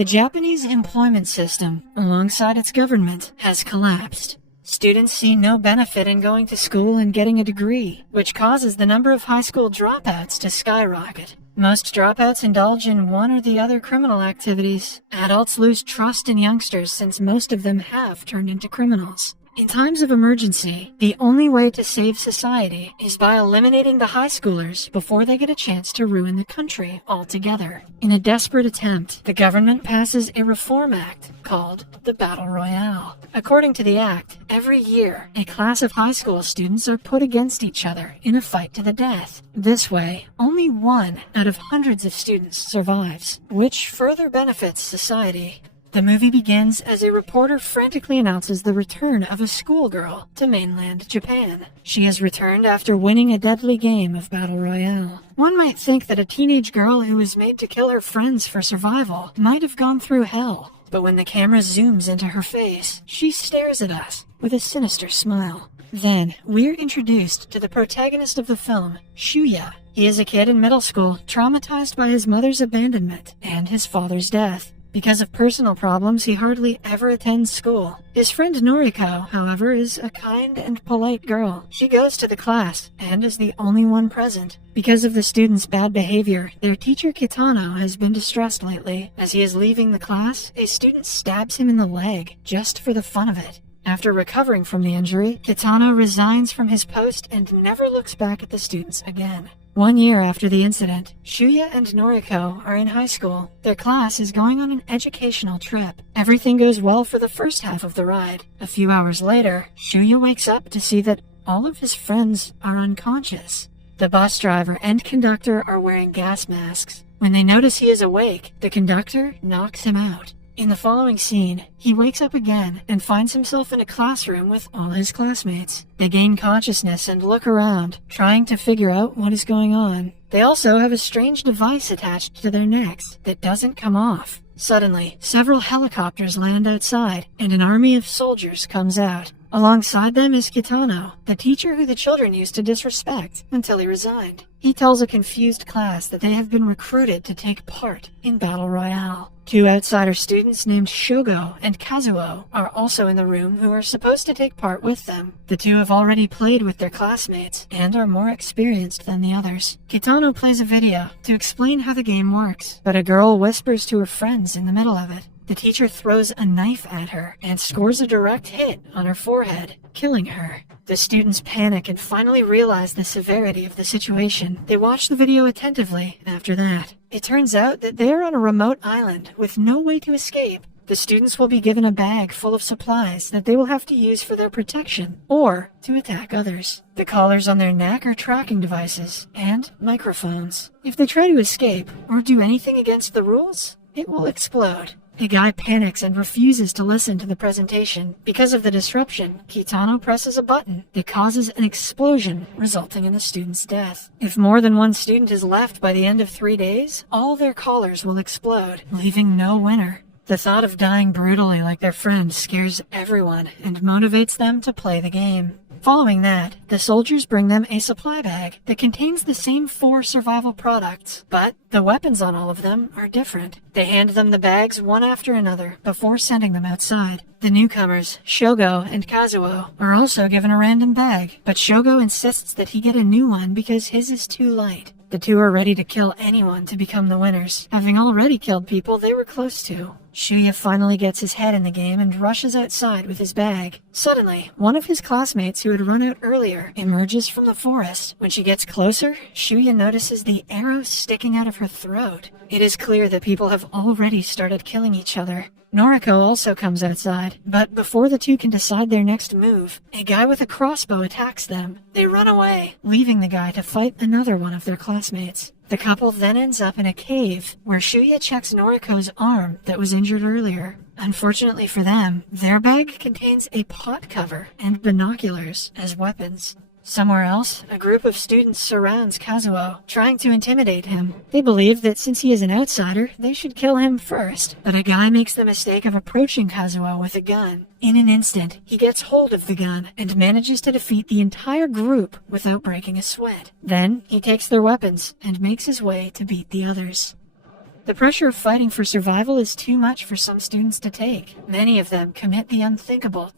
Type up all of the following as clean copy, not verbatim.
The Japanese employment system, alongside its government, has collapsed. Students see no benefit in going to school and getting a degree, which causes the number of high school dropouts to skyrocket. Most dropouts indulge in one or the other criminal activities. Adults lose trust in youngsters since most of them have turned into criminals. In times of emergency, the only way to save society is by eliminating the high schoolers before they get a chance to ruin the country altogether. In a desperate attempt, the government passes a reform act called the Battle Royale. According to the act, every year, a class of high school students are put against each other in a fight to the death. This way, only one out of hundreds of students survives, which further benefits society. The movie begins as a reporter frantically announces the return of a schoolgirl to mainland Japan. She has returned after winning a deadly game of Battle Royale. One might think that a teenage girl who was made to kill her friends for survival might have gone through hell, but when the camera zooms into her face, she stares at us with a sinister smile. Then, we're introduced to the protagonist of the film, Shuya. He is a kid in middle school, traumatized by his mother's abandonment and his father's death. Because of personal problems, he hardly ever attends school. His friend Noriko, however, is a kind and polite girl. She goes to the class, and is the only one present. Because of the students' bad behavior, their teacher Kitano has been distressed lately. As he is leaving the class, a student stabs him in the leg, just for the fun of it. After recovering from the injury, Kitano resigns from his post and never looks back at the students again. 1 year after the incident, Shuya and Noriko are in high school. Their class is going on an educational trip. Everything goes well for the first half of the ride. A few hours later, Shuya wakes up to see that all of his friends are unconscious. The bus driver and conductor are wearing gas masks. When they notice he is awake, the conductor knocks him out. In the following scene, he wakes up again and finds himself in a classroom with all his classmates. They gain consciousness and look around, trying to figure out what is going on. They also have a strange device attached to their necks that doesn't come off. Suddenly, several helicopters land outside, and an army of soldiers comes out. Alongside them is Kitano, the teacher who the children used to disrespect until he resigned. He tells a confused class that they have been recruited to take part in Battle Royale. 2 outsider students named Shogo and Kazuo are also in the room who are supposed to take part with them. The two have already played with their classmates and are more experienced than the others. Kitano plays a video to explain how the game works, but a girl whispers to her friends in the middle of it. The teacher throws a knife at her and scores a direct hit on her forehead, killing her. The students panic and finally realize the severity of the situation. They watch the video attentively after that. It turns out that they're on a remote island with no way to escape. The students will be given a bag full of supplies that they will have to use for their protection or to attack others. The collars on their neck are tracking devices and microphones. If they try to escape or do anything against the rules, it will explode. A guy panics and refuses to listen to the presentation. Because of the disruption, Kitano presses a button that causes an explosion, resulting in the student's death. If more than one student is left by the end of 3 days, all their collars will explode, leaving no winner. The thought of dying brutally like their friend scares everyone and motivates them to play the game. Following that, the soldiers bring them a supply bag that contains the same 4 survival products, but the weapons on all of them are different. They hand them the bags one after another before sending them outside. The newcomers, Shogo and Kazuo, are also given a random bag, but Shogo insists that he get a new one because his is too light. The two are ready to kill anyone to become the winners, having already killed people they were close to. Shuya finally gets his head in the game and rushes outside with his bag. Suddenly, one of his classmates who had run out earlier emerges from the forest. When she gets closer, Shuya notices the arrow sticking out of her throat. It is clear that people have already started killing each other. Noriko also comes outside, but before the two can decide their next move, a guy with a crossbow attacks them. They run away, leaving the guy to fight another one of their classmates. The couple then ends up in a cave, where Shuya checks Noriko's arm that was injured earlier. Unfortunately for them, their bag contains a pot cover and binoculars as weapons. Somewhere else, a group of students surrounds Kazuo, trying to intimidate him. They believe that since he is an outsider, they should kill him first. But a guy makes the mistake of approaching Kazuo with a gun. In an instant, he gets hold of the gun and manages to defeat the entire group without breaking a sweat. Then, he takes their weapons and makes his way to beat the others. The pressure of fighting for survival is too much for some students to take. Many of them commit the unthinkable.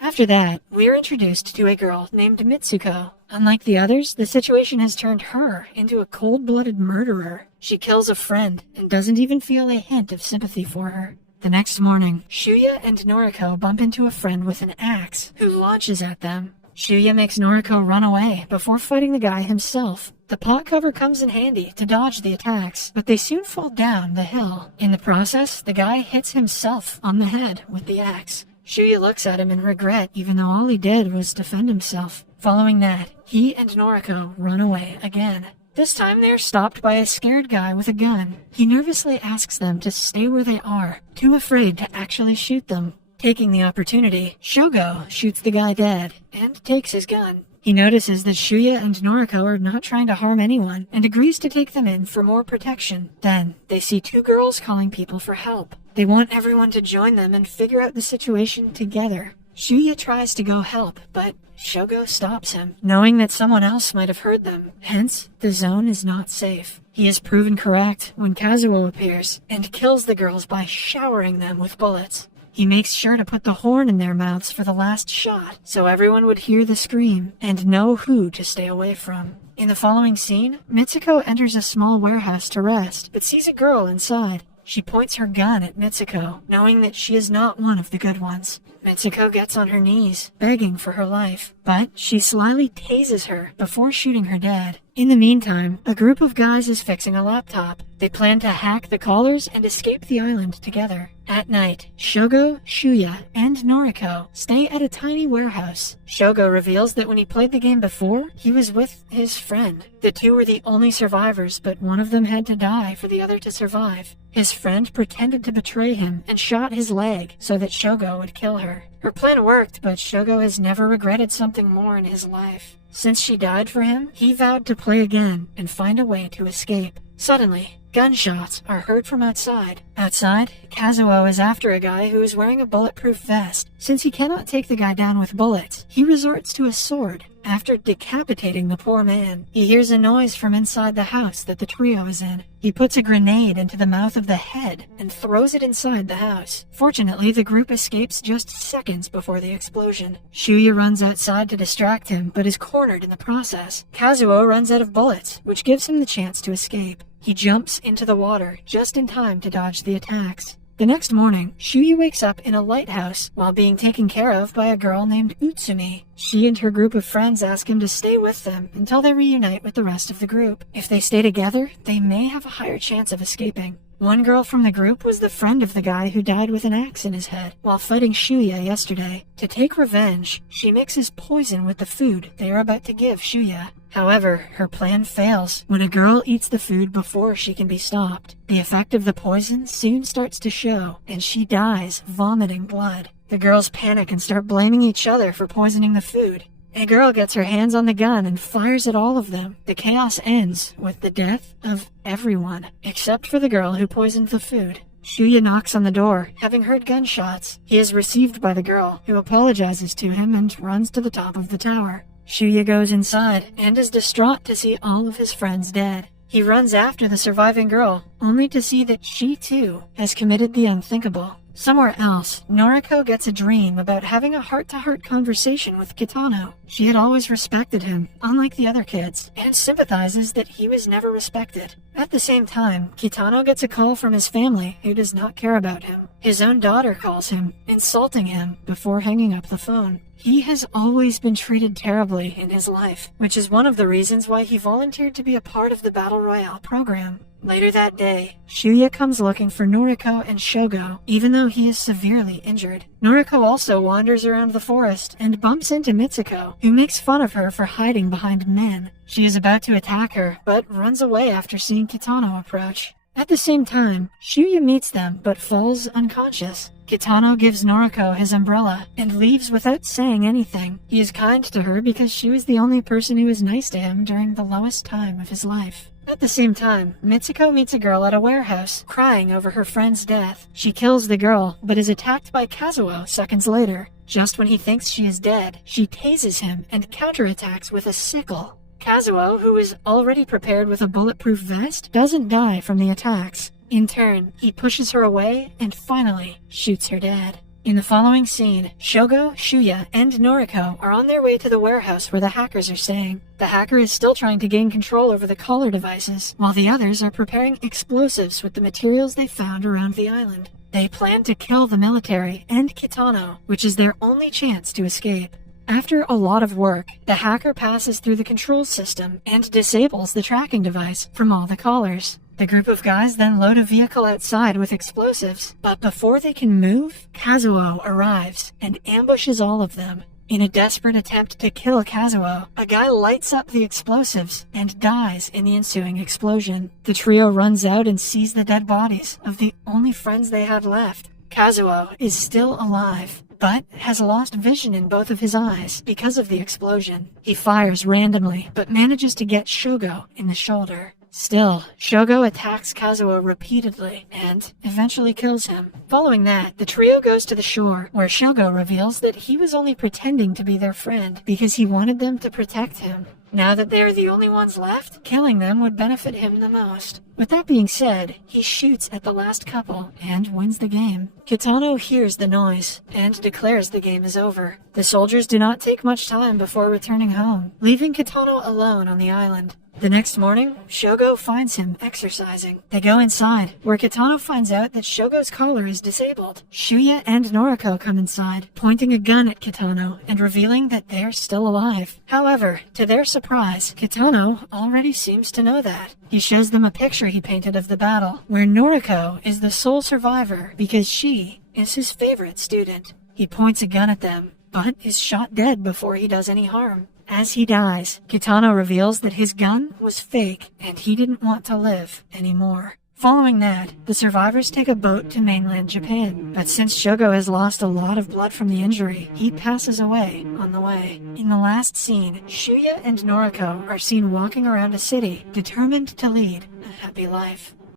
After that, we're introduced to a girl named Mitsuko. Unlike the others, the situation has turned her into a cold-blooded murderer. She kills a friend and doesn't even feel a hint of sympathy for her. The next morning, Shuya and Noriko bump into a friend with an axe who launches at them. Shuya makes Noriko run away before fighting the guy himself. The pot cover comes in handy to dodge the attacks, but they soon fall down the hill. In the process, the guy hits himself on the head with the axe. Shuya looks at him in regret, even though all he did was defend himself. Following that, he and Noriko run away again. This time they're stopped by a scared guy with a gun. He nervously asks them to stay where they are, too afraid to actually shoot them. Taking the opportunity, Shogo shoots the guy dead and takes his gun. He notices that Shuya and Noriko are not trying to harm anyone and agrees to take them in for more protection. Then, they see two girls calling people for help. They want everyone to join them and figure out the situation together. Shuya tries to go help, but Shogo stops him, knowing that someone else might have heard them. Hence, the zone is not safe. He is proven correct when Kazuo appears and kills the girls by showering them with bullets. He makes sure to put the horn in their mouths for the last shot, so everyone would hear the scream and know who to stay away from. In the following scene, Mitsuko enters a small warehouse to rest, but sees a girl inside. She points her gun at Mitsuko, knowing that she is not one of the good ones. Mitsuko gets on her knees, begging for her life, but she slyly tases her before shooting her dead. In the meantime, a group of guys is fixing a laptop. They plan to hack the callers and escape the island together. At night, Shogo, Shuya, and Noriko stay at a tiny warehouse. Shogo reveals that when he played the game before, he was with his friend. The two were the only survivors, but one of them had to die for the other to survive. His friend pretended to betray him and shot his leg so that Shogo would kill her. Her plan worked, but Shogo has never regretted something more in his life. Since she died for him, he vowed to play again and find a way to escape. Suddenly, gunshots are heard from outside. Outside, Kazuo is after a guy who is wearing a bulletproof vest. Since he cannot take the guy down with bullets, he resorts to a sword. After decapitating the poor man, he hears a noise from inside the house that the trio is in. He puts a grenade into the mouth of the head and throws it inside the house. Fortunately, the group escapes just seconds before the explosion. Shuya runs outside to distract him, but is cornered in the process. Kazuo runs out of bullets, which gives him the chance to escape. He jumps into the water just in time to dodge the attacks. The next morning, Shuya wakes up in a lighthouse while being taken care of by a girl named Utsumi. She and her group of friends ask him to stay with them until they reunite with the rest of the group. If they stay together, they may have a higher chance of escaping. One girl from the group was the friend of the guy who died with an axe in his head while fighting Shuya yesterday. To take revenge, she mixes poison with the food they are about to give Shuya. However, her plan fails when a girl eats the food before she can be stopped. The effect of the poison soon starts to show, and she dies, vomiting blood. The girls panic and start blaming each other for poisoning the food. A girl gets her hands on the gun and fires at all of them. The chaos ends with the death of everyone, except for the girl who poisoned the food. Shuya knocks on the door, having heard gunshots. He is received by the girl, who apologizes to him and runs to the top of the tower. Shuya goes inside and is distraught to see all of his friends dead. He runs after the surviving girl, only to see that she too has committed the unthinkable. Somewhere else, Noriko gets a dream about having a heart-to-heart conversation with Kitano. She had always respected him, unlike the other kids, and sympathizes that he was never respected. At the same time, Kitano gets a call from his family who does not care about him. His own daughter calls him, insulting him before hanging up the phone. He has always been treated terribly in his life, which is one of the reasons why he volunteered to be a part of the Battle Royale program. Later that day, Shuya comes looking for Noriko and Shogo, even though he is severely injured. Noriko also wanders around the forest and bumps into Mitsuko, who makes fun of her for hiding behind men. She is about to attack her, but runs away after seeing Kitano approach. At the same time, Shuya meets them but falls unconscious. Kitano gives Noriko his umbrella and leaves without saying anything. He is kind to her because she was the only person who was nice to him during the lowest time of his life. At the same time, Mitsuko meets a girl at a warehouse, crying over her friend's death. She kills the girl, but is attacked by Kazuo seconds later. Just when he thinks she is dead, she tases him and counterattacks with a sickle. Kazuo, who is already prepared with a bulletproof vest, doesn't die from the attacks. In turn, he pushes her away and finally shoots her dead. In the following scene, Shogo, Shuya, and Noriko are on their way to the warehouse where the hackers are staying. The hacker is still trying to gain control over the collar devices, while the others are preparing explosives with the materials they found around the island. They plan to kill the military and Kitano, which is their only chance to escape. After a lot of work, the hacker passes through the control system and disables the tracking device from all the collars. The group of guys then load a vehicle outside with explosives, but before they can move, Kazuo arrives and ambushes all of them. In a desperate attempt to kill Kazuo, a guy lights up the explosives and dies in the ensuing explosion. The trio runs out and sees the dead bodies of the only friends they had left. Kazuo is still alive, but has lost vision in both of his eyes because of the explosion. He fires randomly, but manages to get Shogo in the shoulder. Still, Shogo attacks Kazuo repeatedly and eventually kills him. Following that, the trio goes to the shore, where Shogo reveals that he was only pretending to be their friend because he wanted them to protect him. Now that they are the only ones left, killing them would benefit him the most. With that being said, he shoots at the last couple and wins the game. Kitano hears the noise and declares the game is over. The soldiers do not take much time before returning home, leaving Kitano alone on the island. The next morning, Shogo finds him exercising. They go inside, where Kitano finds out that Shogo's collar is disabled. Shuya and Noriko come inside, pointing a gun at Kitano and revealing that they're still alive. However, to their surprise, Kitano already seems to know that. He shows them a picture he painted of the battle, where Noriko is the sole survivor because she is his favorite student. He points a gun at them, but is shot dead before he does any harm. As he dies, Kitano reveals that his gun was fake and he didn't want to live anymore. Following that, the survivors take a boat to mainland Japan, but since Shogo has lost a lot of blood from the injury, he passes away on the way. In the last scene, Shuya and Noriko are seen walking around a city, determined to lead a happy life.